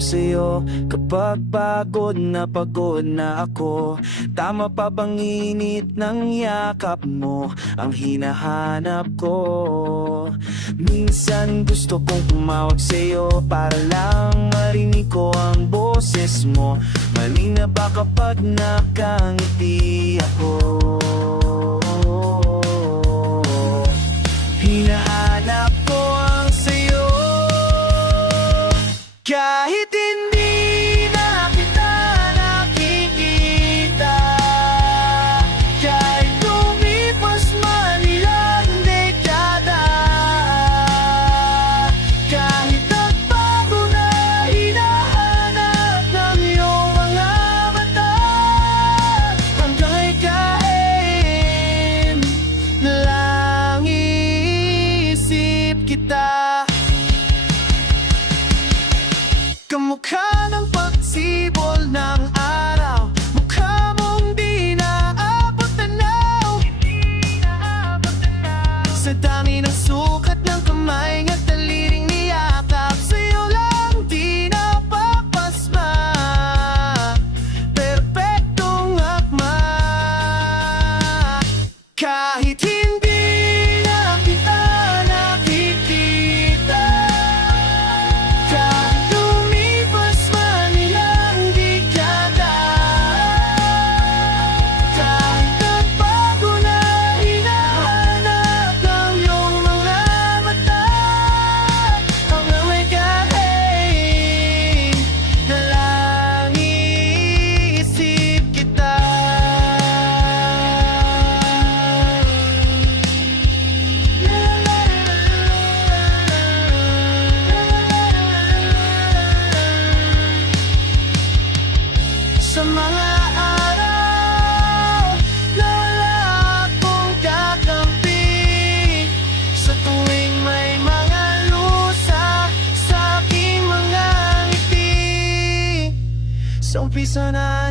sa'yo kapag pagod na ako. Tama pa bang init ng yakap mo ang hinahanap ko? Minsan gusto kong tumawag sa'yo para lang marinig ko ang boses mo. Mali na ba kapag nakangiti ako? Hinahanap ko ang sayo kahit hindi na kita nakikita. Kahit lumipas man ilang dekada, kahit nagbago na hinahanap ng iyong mga mata, hanggang ikain na lang iisip kita. Kamukha ng pagsibol ng araw, mukha mong di naabot tanaw. Sa dami ng sukat ng kamay at daliring niyakap, sa'yo lang di napapasma. Perpektong akma, kahit hindi na kita nakikita. Kahit lumipas man ilang dekada, kahit nagbago na hinahanap ng iyong mga mata, hanggang may kahit na lang iisip kita. Sa mga araw na wala akong kakampi, sa tuwing may mga lusa sa aking mga ngiti, sa umpisa na